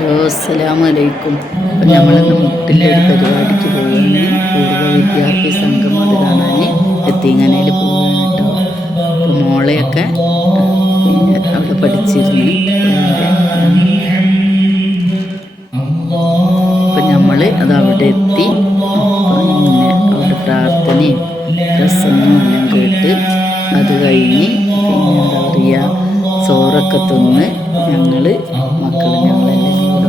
Hello, അസ്സലാമു അലൈക്കും. അപ്പം നമ്മളിന്ന് മുട്ടിലൊരു പരിപാടിക്ക് പോവുകയാണ്. പൂർവ്വ വിദ്യാർത്ഥി സംഘം അത് കാണാൻ എത്തിങ്ങനയിൽ പോവുകയാണ് കേട്ടോ. അപ്പം മോളെയൊക്കെ പിന്നെ അവിടെ പഠിച്ചിരുന്നു. അപ്പം നമ്മൾ അത് അവിടെ എത്തി. പിന്നെ അവിടെ പ്രാർത്ഥനയും പ്രസംഗവും എല്ലാം കേട്ട് അത് കഴിഞ്ഞ് പിന്നെ എന്താ പറയുക, ചോറൊക്കെ തിന്ന് ഞങ്ങളെല്ലാം കൂടെ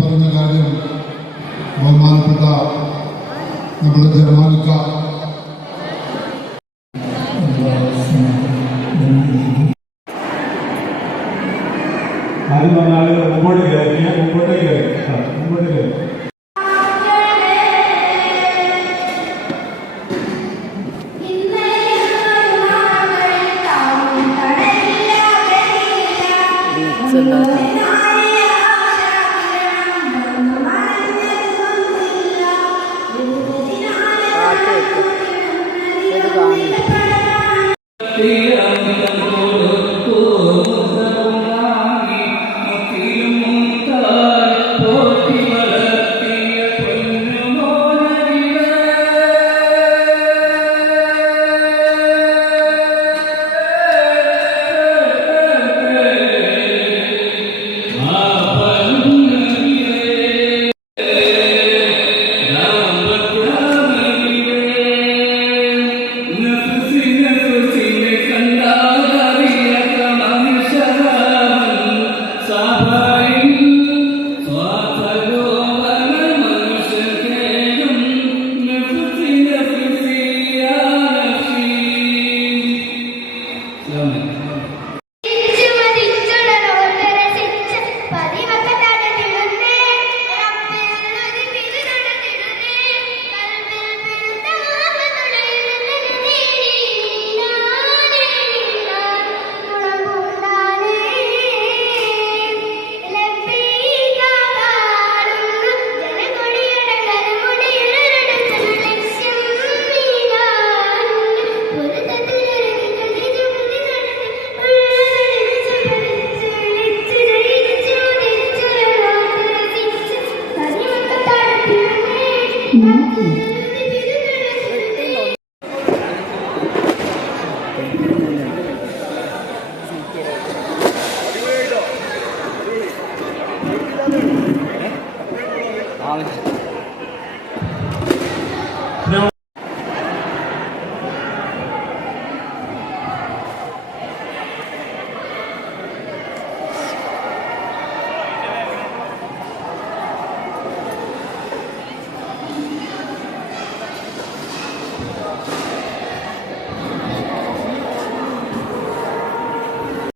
പറഞ്ഞ കാര്യം ബഹുമാനപ്പെട്ട നമ്മുടെ ജർമാനിക്ക ആദ്യം പറഞ്ഞാൽ മുമ്പോട്ട് കയറി പാട്ട് വെക്കും. ഇത് കാണും.